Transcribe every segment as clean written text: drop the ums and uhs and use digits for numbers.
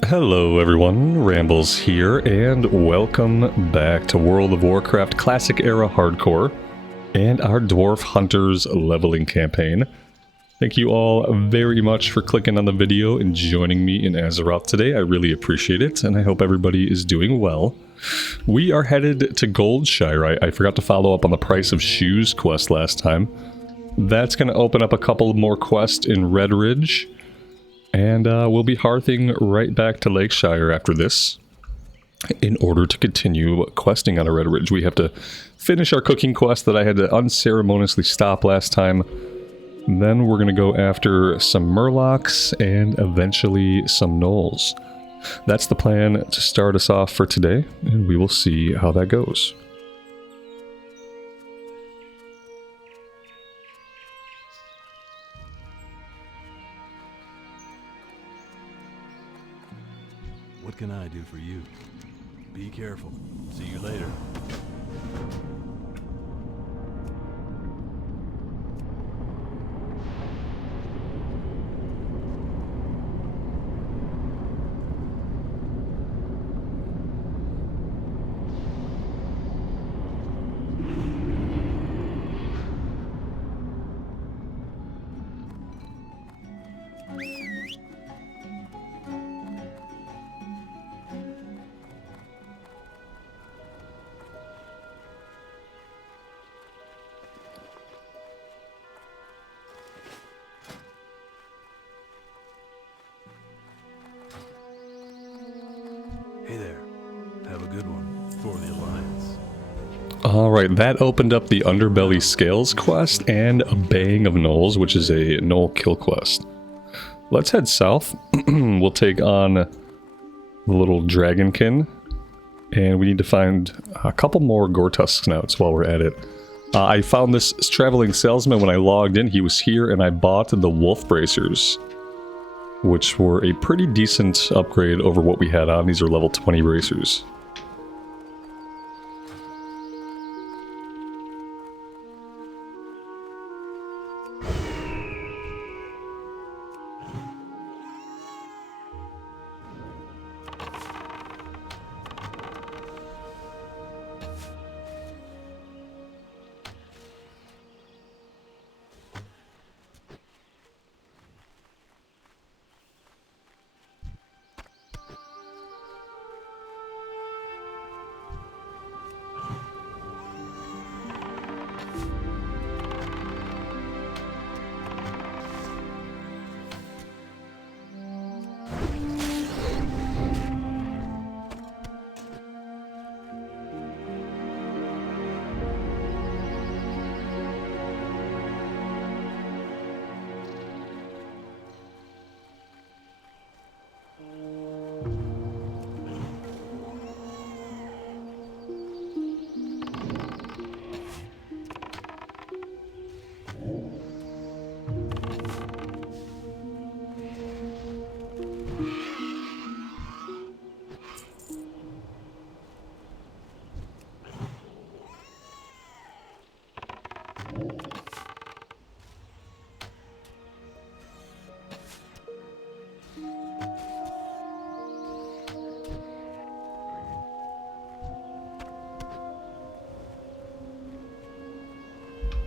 Hello everyone, Rambles here, and welcome back to World of Warcraft Classic Era Hardcore and our Dwarf Hunters leveling campaign. Thank you all very much for clicking on the video and joining me in Azeroth today. I really appreciate it, and I hope everybody is doing well. We are headed to Goldshire. I forgot to follow up on the Price of Shoes quest last time. That's going to open up a couple more quests in Red Ridge. And we'll be hearthing right back to Lakeshire after this. In order to continue questing on a Red Ridge, we have to finish our cooking quest that I had to unceremoniously stop last time. Then we're going to go after some murlocs and eventually some gnolls. That's the plan to start us off for today, and we will see how that goes. What can I do for you? Be careful. See you later. Hey there. Have a good one for the Alliance. Alright, that opened up the Underbelly Scales quest and a Baying of Gnolls, which is a gnoll kill quest. Let's head south. We'll take on the little dragonkin, and we need to find a couple more Gortusk snouts while we're at it. I found this traveling salesman when I logged in. He was here, and I bought the wolf bracers, which were a pretty decent upgrade over what we had on. These are level 20 bracers.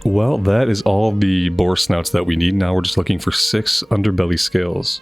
Well, that is all the boar snouts that we need. Now we're just looking for 6 underbelly scales.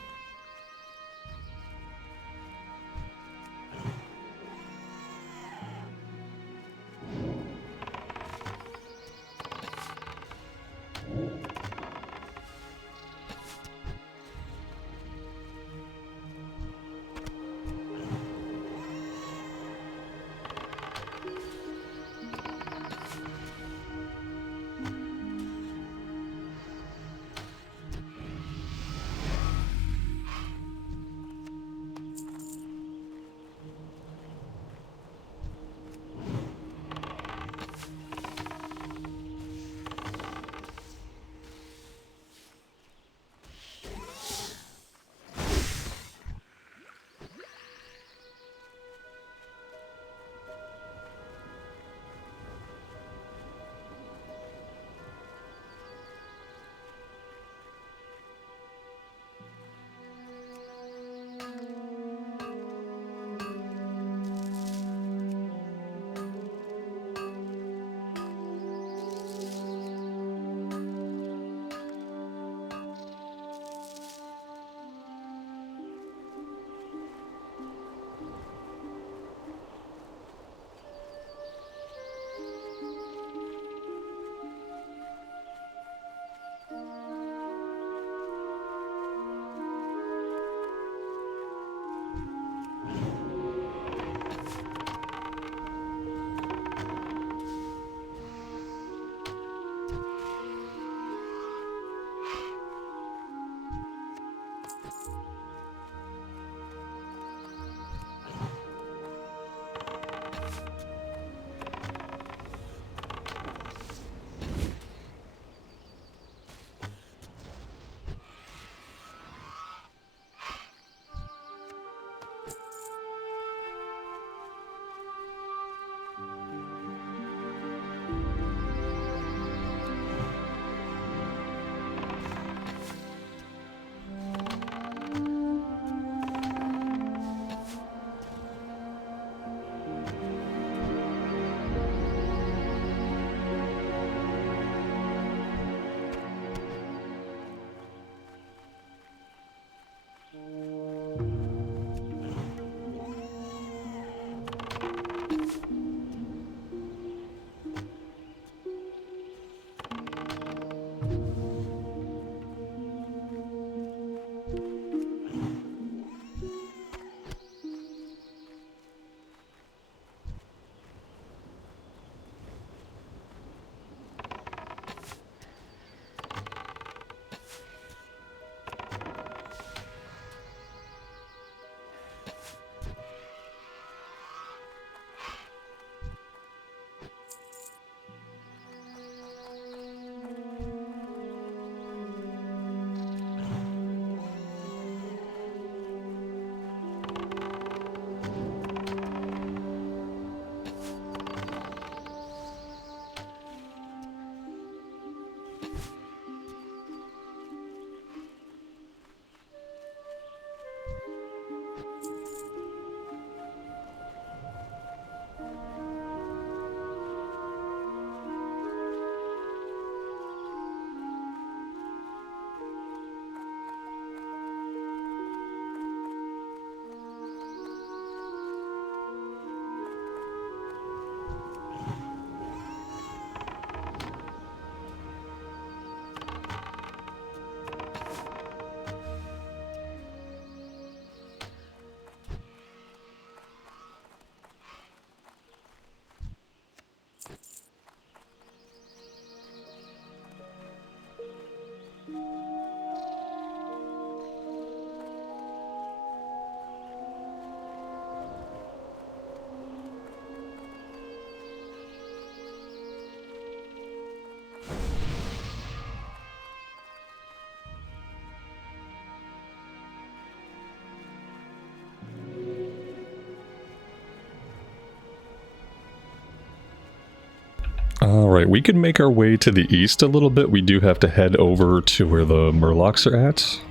Alright, we can make our way to the east a little bit. We do have to head over to where the murlocs are at.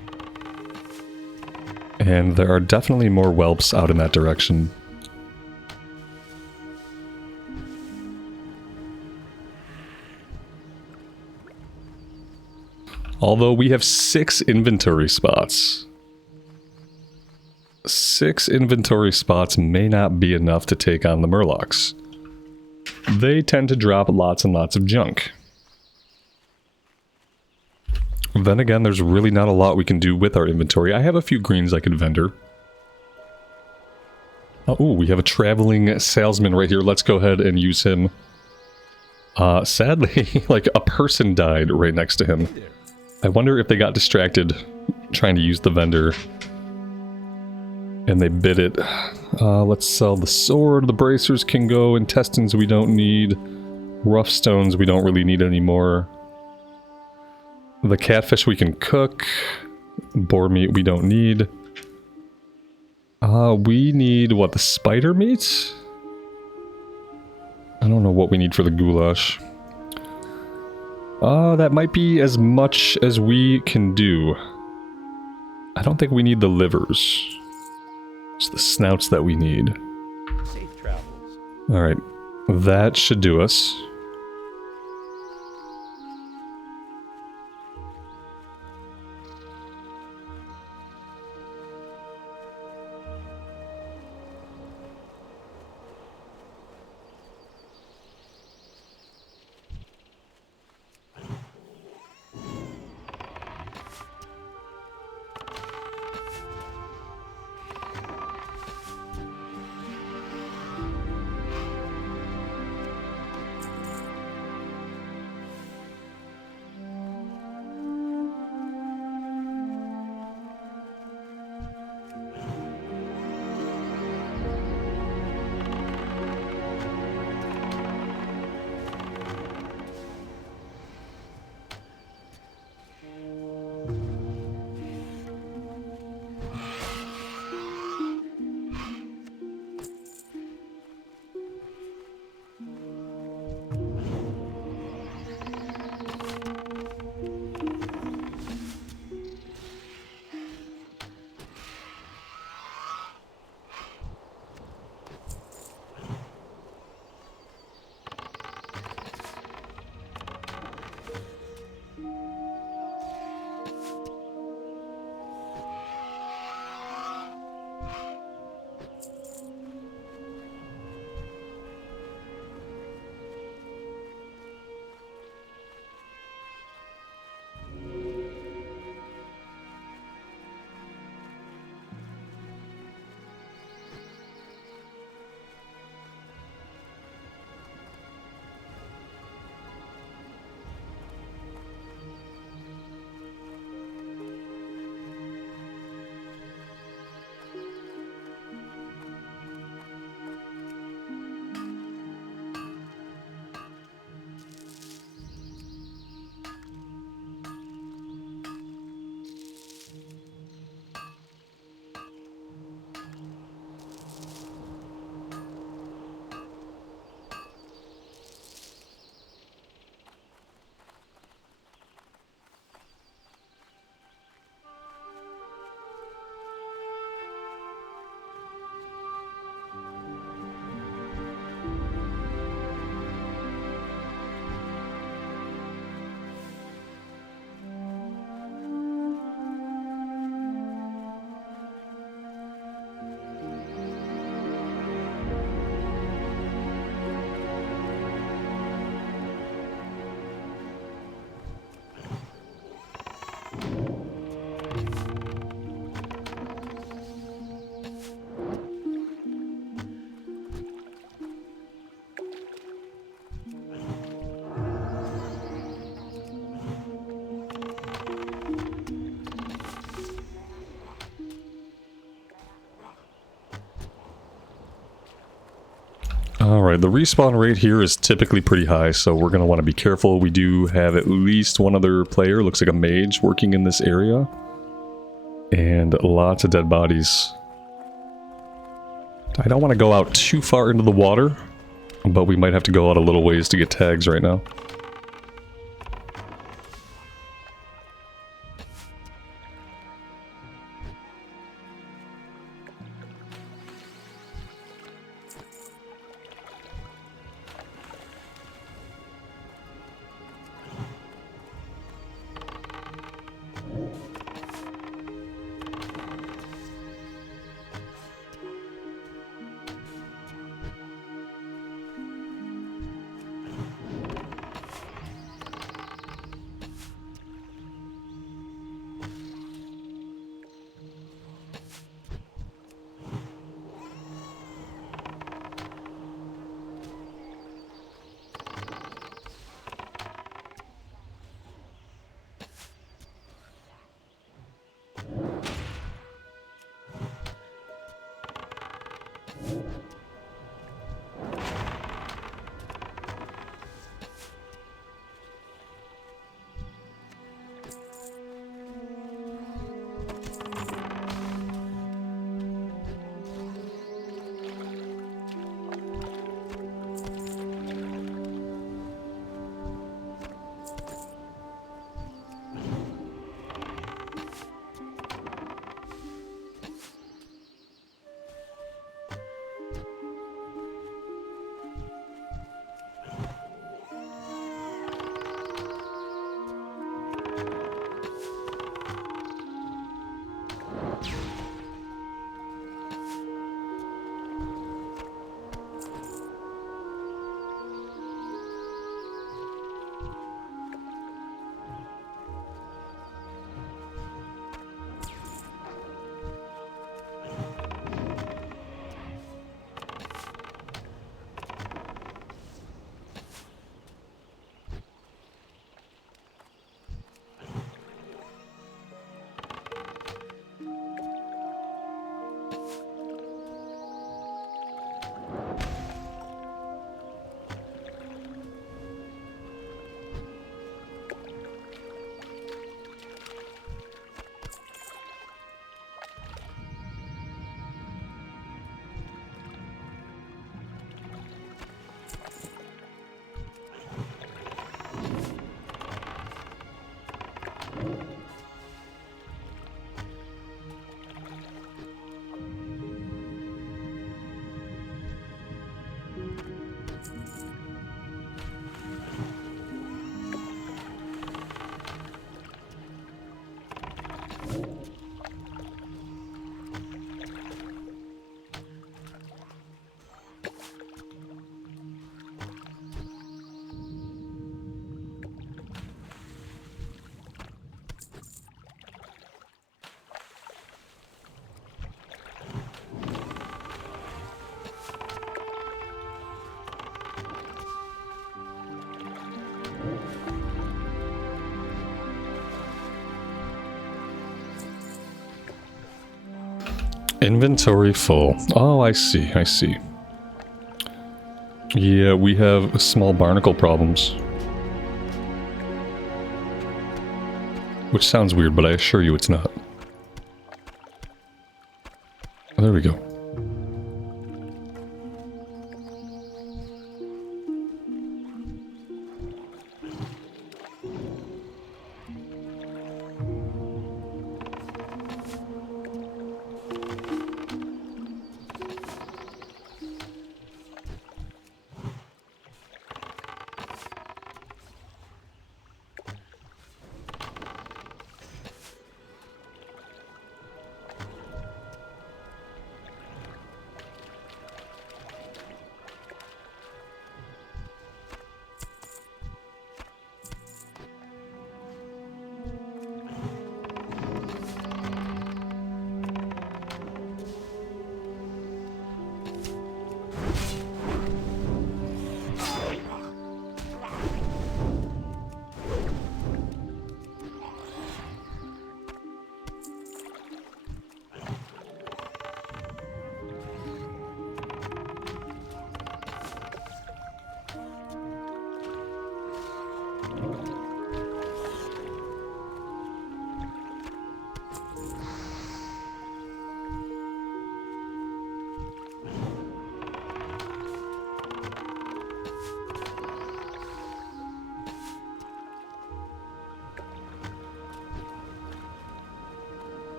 And there are definitely more whelps out in that direction. Although we have 6 inventory spots. 6 inventory spots may not be enough to take on the murlocs. They tend to drop lots and lots of junk. Then again, there's really not a lot we can do with our inventory. I have a few greens I could vendor. Oh, we have a traveling salesman right here. Let's go ahead and use him. Sadly, like a person died right next to him. I wonder if they got distracted trying to use the vendor and they bid it. Let's sell the sword. The bracers can go. Intestines we don't need. Rough stones we don't really need anymore. The catfish we can cook. Boar meat we don't need. We need, what, the spider meat? I don't know what we need for the goulash. That might be as much as we can do. I don't think we need the livers. It's the snouts that we need. Safe travels. Alright, that should do us. Alright, the respawn rate here is typically pretty high, so we're going to want to be careful. We do have at least one other player, looks like a mage, working in this area. And lots of dead bodies. I don't want to go out too far into the water. But we might have to go out a little ways to get tags right now. Inventory full. Oh, I see, I see. Yeah, we have small barnacle problems. Which sounds weird, but I assure you it's not. There we go.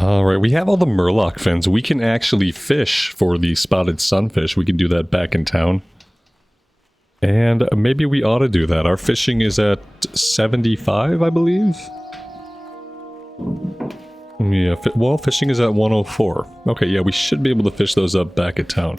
Alright, we have all the murloc fins. We can actually fish for the spotted sunfish. We can do that back in town. And maybe we ought to do that. Our fishing is at 75, I believe? Yeah, well, fishing is at 104. Okay, yeah, we should be able to fish those up back at town.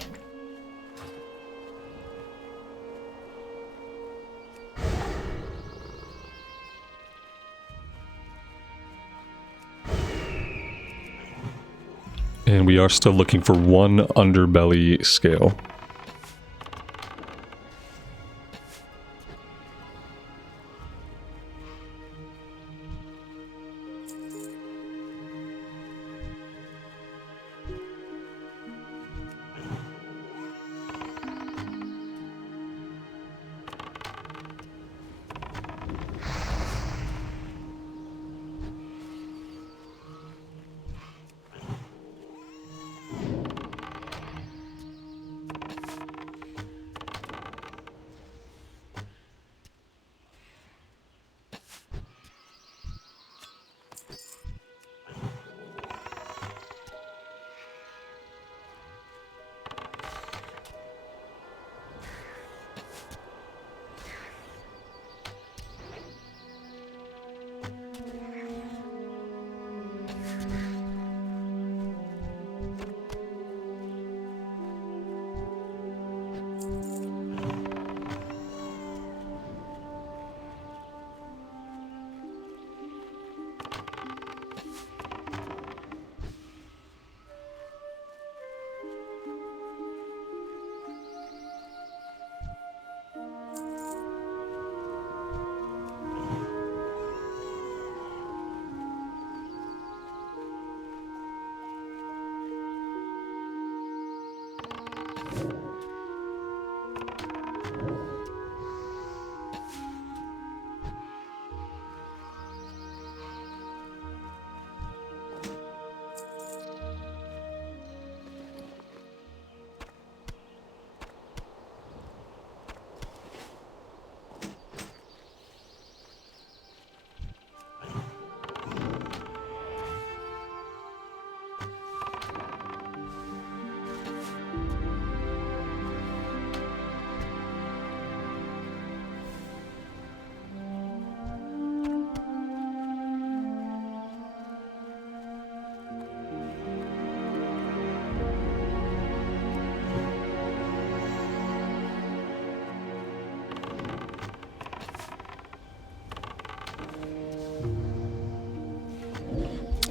And we are still looking for one underbelly scale.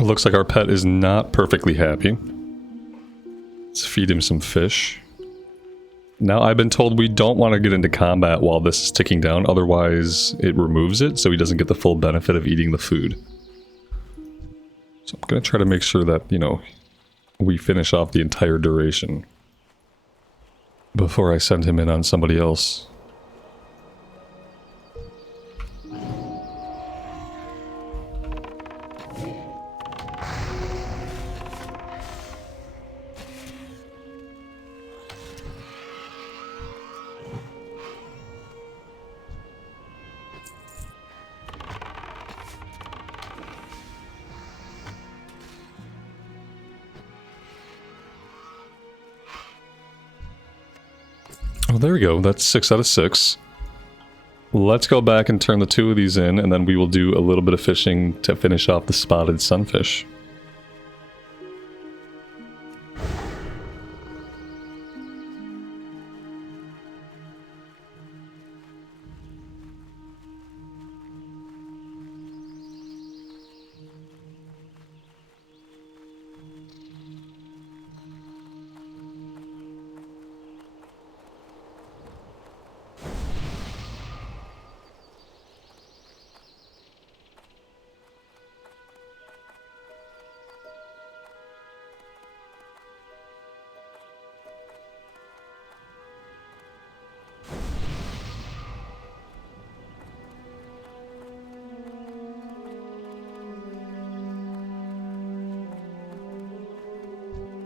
Looks like our pet is not perfectly happy. Let's feed him some fish. Now, I've been told we don't want to get into combat while this is ticking down, otherwise it removes it, so he doesn't get the full benefit of eating the food. So I'm going to try to make sure that, you know, we finish off the entire duration before I send him in on somebody else. Oh, there we go. That's 6 out of 6. Let's go back and turn the 2 of these in, and then we will do a little bit of fishing to finish off the spotted sunfish.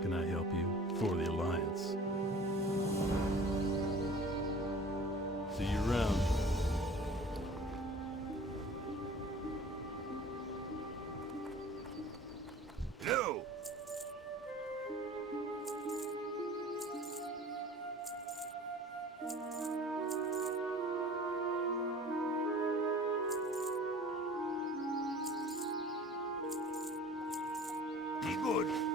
Can I help you? For the Alliance. See you around. No! food!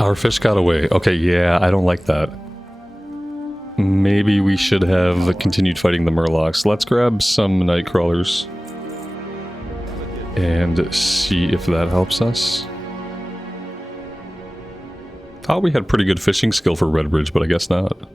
Our fish got away. Okay, yeah, I don't like that. Maybe we should have continued fighting the murlocs. Let's grab some night crawlers and see if that helps us. Thought we had pretty good fishing skill for Redbridge, but I guess not.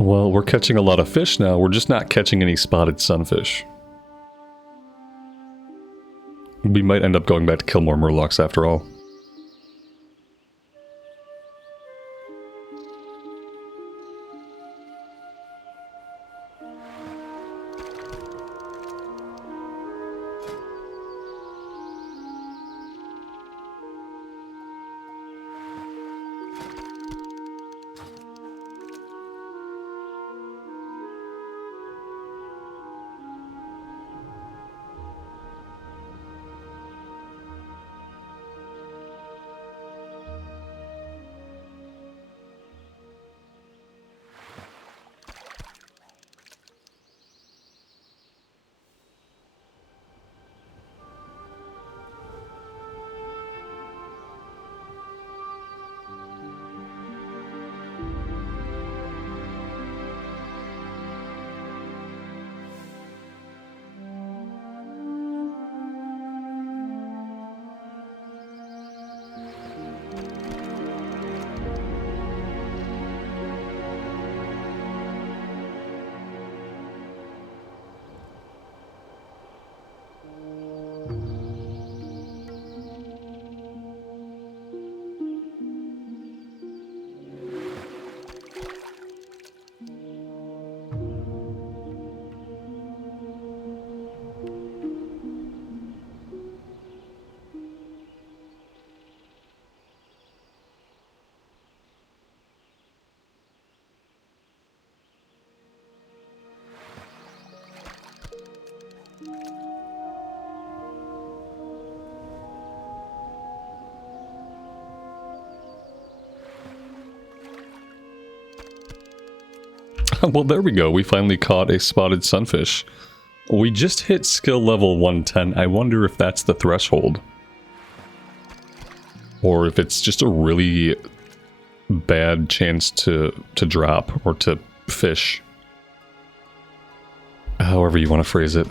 Well, we're catching a lot of fish now. We're just not catching any spotted sunfish. We might end up going back to kill more murlocs after all. Well, there we go. We finally caught a spotted sunfish. We just hit skill level 110. I wonder if that's the threshold. Or if it's just a really bad chance to drop or to fish. However you want to phrase it.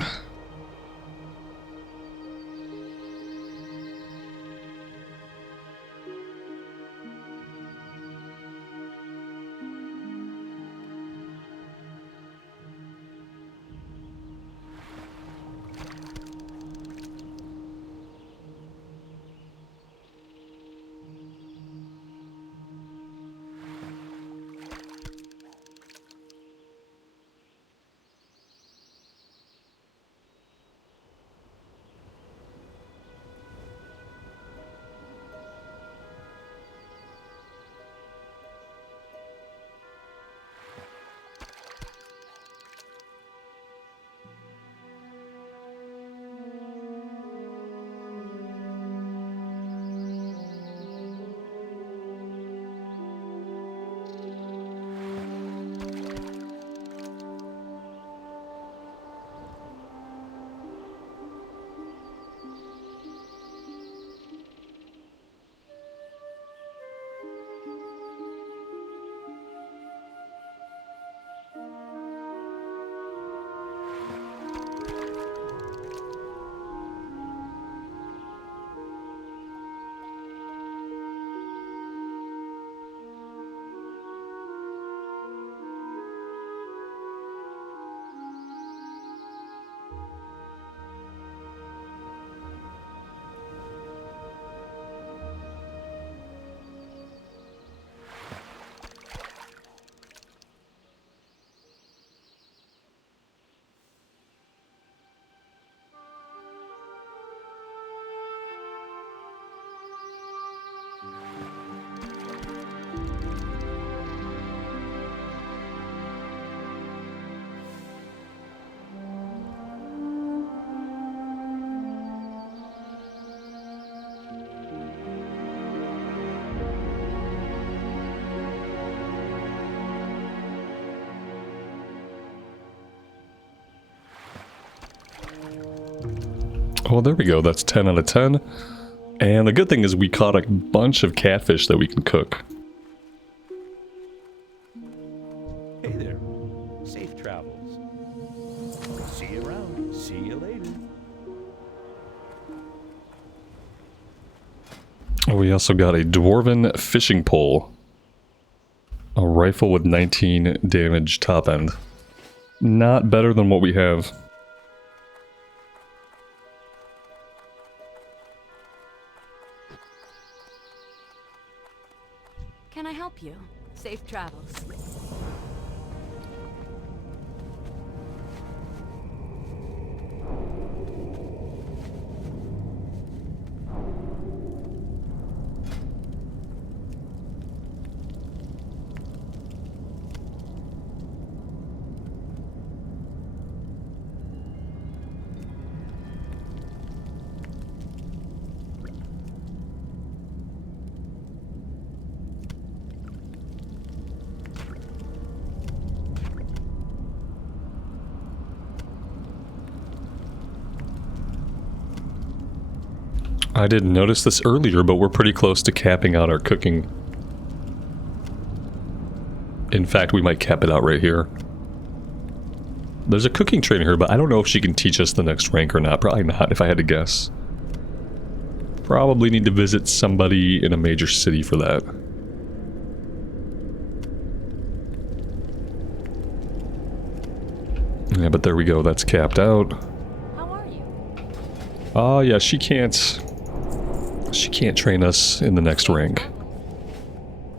Well, there we go. That's 10 out of 10. And the good thing is we caught a bunch of catfish that we can cook. Hey there. Safe travels. See you around. See you later. We also got a dwarven fishing pole. A rifle with 19 damage top end. Not better than what we have. Can I help you? Safe travels. I didn't notice this earlier, but we're pretty close to capping out our cooking. In fact, we might cap it out right here. There's a cooking trainer here, but I don't know if she can teach us the next rank or not. Probably not, if I had to guess. Probably need to visit somebody in a major city for that. Yeah, but there we go. That's capped out. How are you? Oh, yeah, she can't train us in the next rank.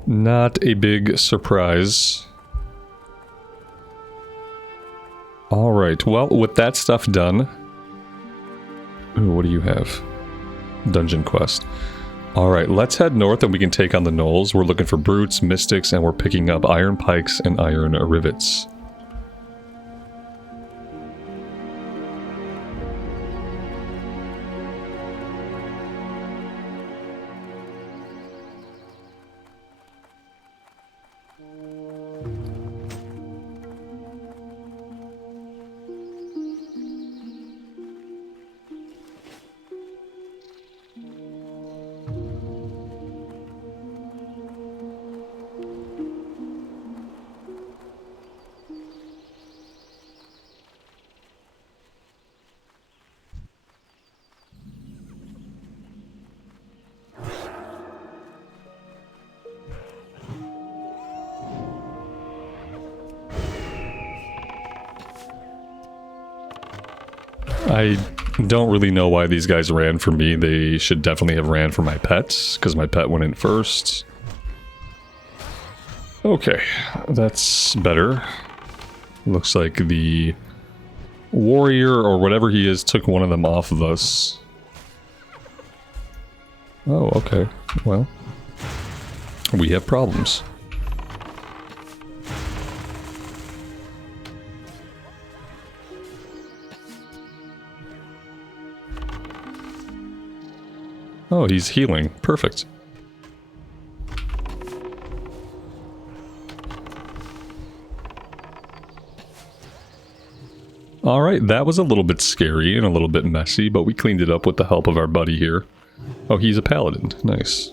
Not a big surprise. Alright, well, with that stuff done... Ooh, what do you have? Dungeon quest. Alright, let's head north and we can take on the gnolls. We're looking for brutes, mystics, and we're picking up iron pikes and iron rivets. I don't really know why these guys ran for me. They should definitely have ran for my pet, because my pet went in first. Okay, that's better. Looks like the warrior, or whatever he is, took one of them off of us. Oh, okay. Well, we have problems. Oh, he's healing. Perfect. Alright, that was a little bit scary and a little bit messy, but we cleaned it up with the help of our buddy here. Oh, he's a paladin. Nice.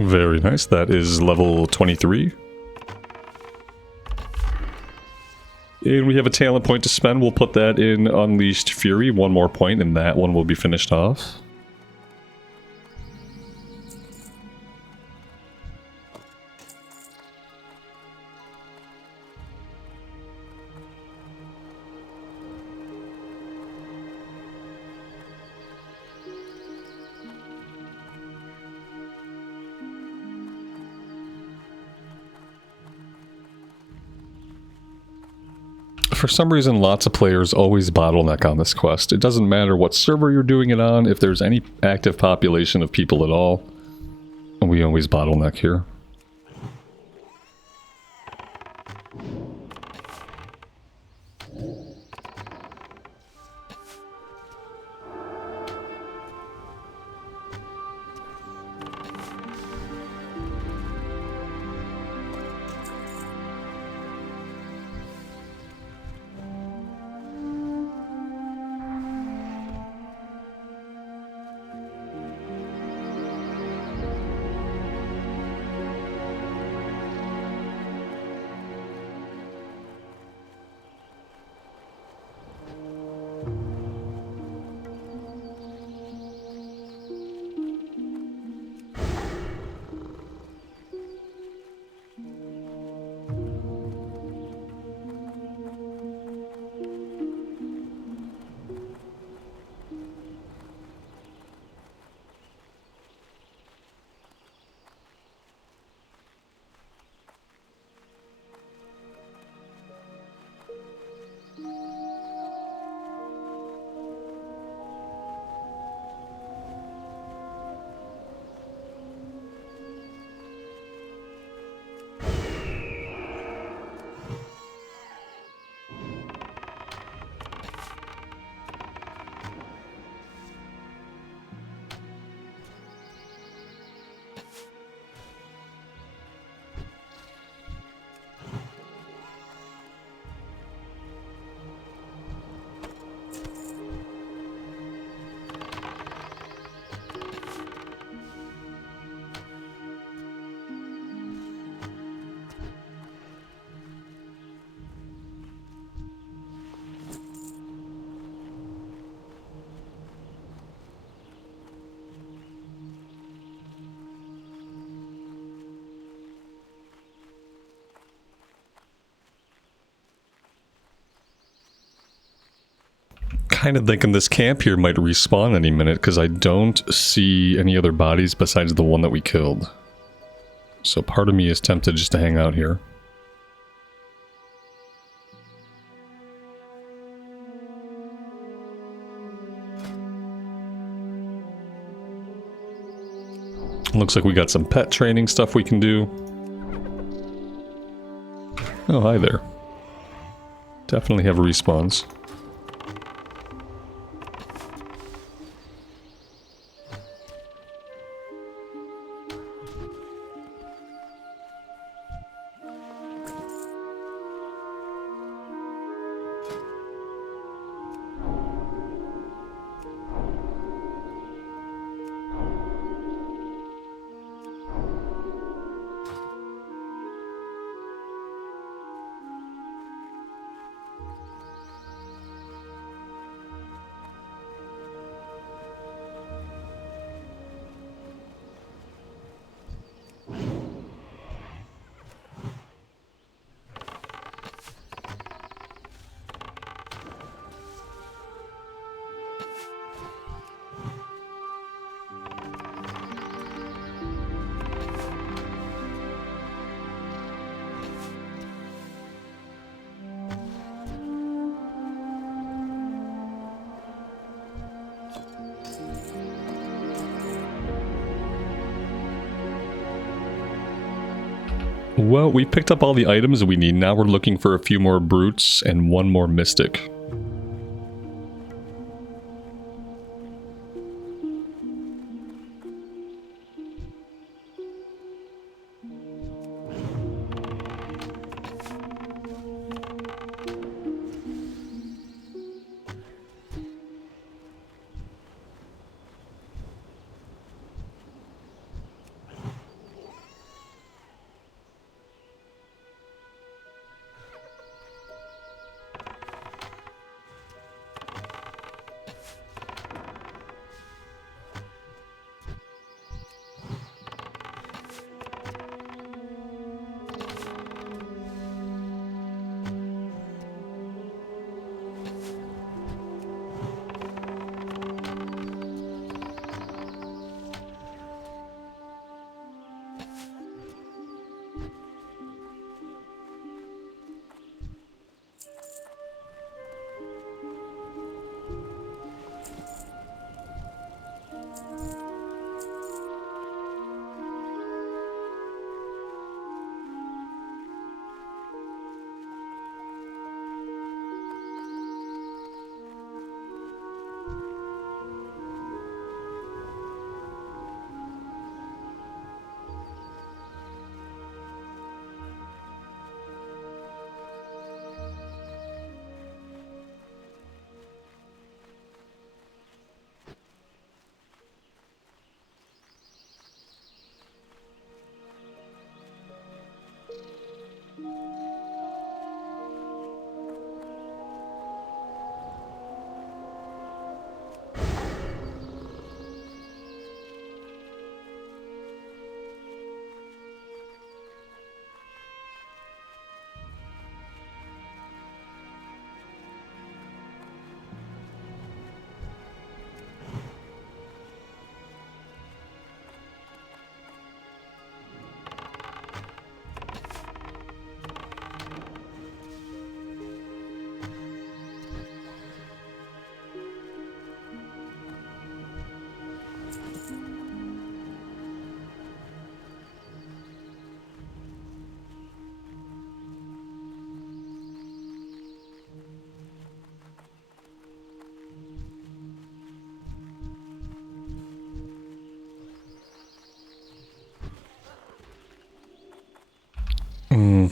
Very nice. That is level 23. And we have a talent point to spend. We'll put that in Unleashed Fury. One more point, and that one will be finished off. For some reason, lots of players always bottleneck on this quest. It doesn't matter what server you're doing it on, if there's any active population of people at all. We always bottleneck here. Kind of thinking this camp here might respawn any minute because I don't see any other bodies besides the one that we killed. So part of me is tempted just to hang out here. Looks like we got some pet training stuff we can do. Oh, hi there. Definitely have respawns. Well, we picked up all the items we need. Now we're looking for a few more brutes and one more mystic.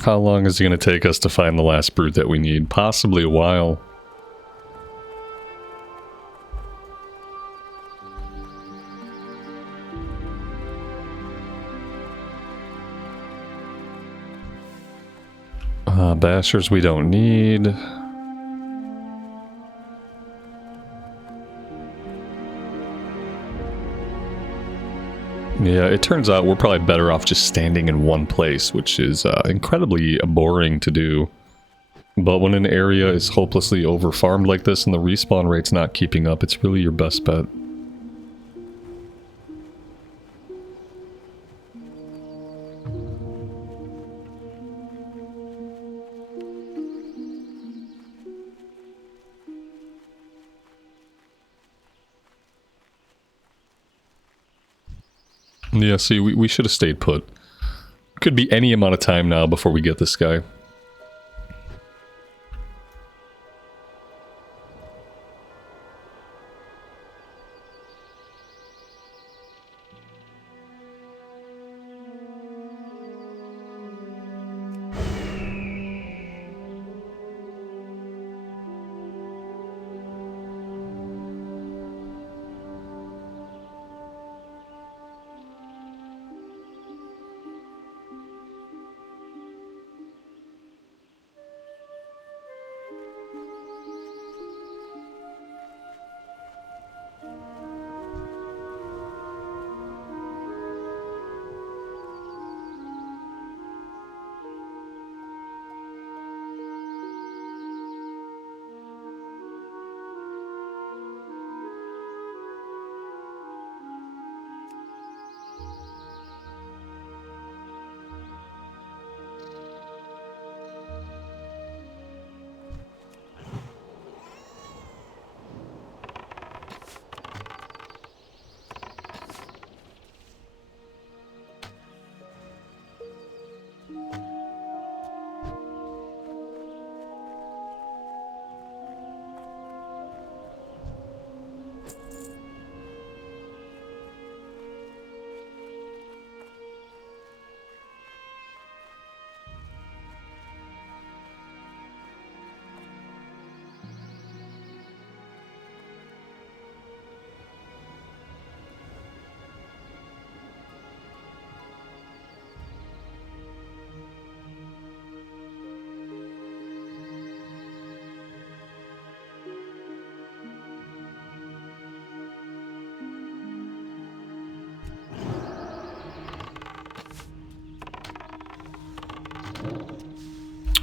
How long is it going to take us to find the last brute that we need? Possibly a while. Bashers we don't need. Yeah, it turns out we're probably better off just standing in one place, which is incredibly boring to do. But when an area is hopelessly over-farmed like this and the respawn rate's not keeping up, it's really your best bet. Yeah, see, we should have stayed put. Could be any amount of time now before we get this guy.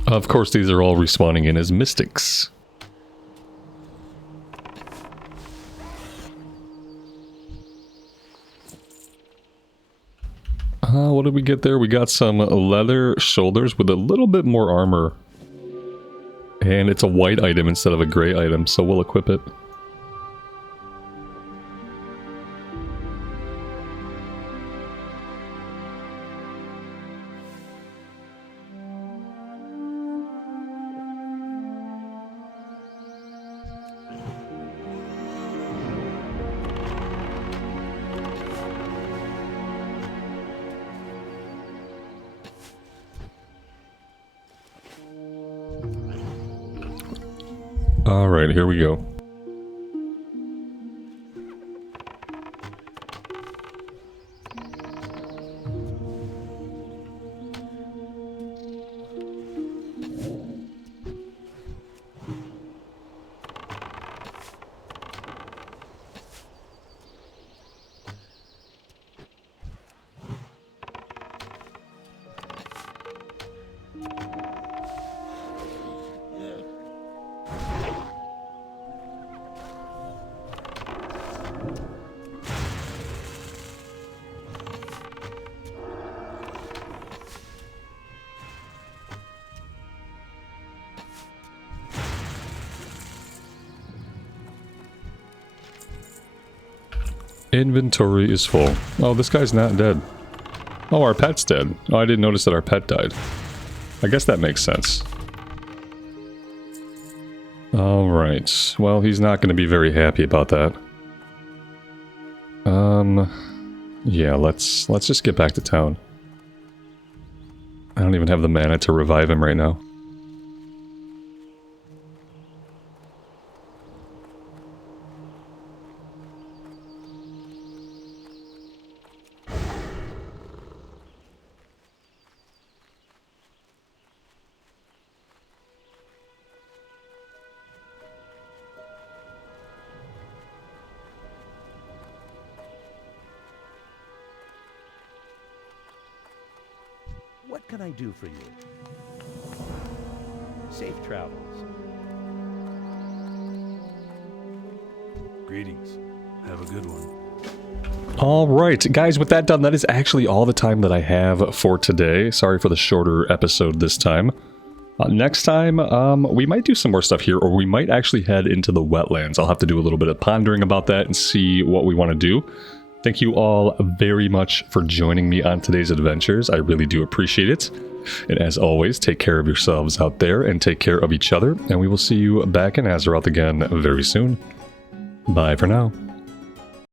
Of course, these are all respawning in as mystics. What did we get there? We got some leather shoulders with a little bit more armor. And it's a white item instead of a gray item, so we'll equip it. Alright, here we go. Inventory is full. Oh, this guy's not dead. Oh, our pet's dead. Oh, I didn't notice that our pet died. I guess that makes sense. Alright. Well, he's not going to be very happy about that. Yeah, let's just get back to town. I don't even have the mana to revive him right now. What can I do for you? Safe travels. Greetings. Have a good one. All right, guys, with that done, that is actually all the time that I have for today. Sorry for the shorter episode this time. Next time, we might do some more stuff here, or we might actually head into the wetlands. I'll have to do a little bit of pondering about that and see what we want to do. Thank you all very much for joining me on today's adventures. I really do appreciate it. And as always, take care of yourselves out there and take care of each other. And we will see you back in Azeroth again very soon. Bye for now.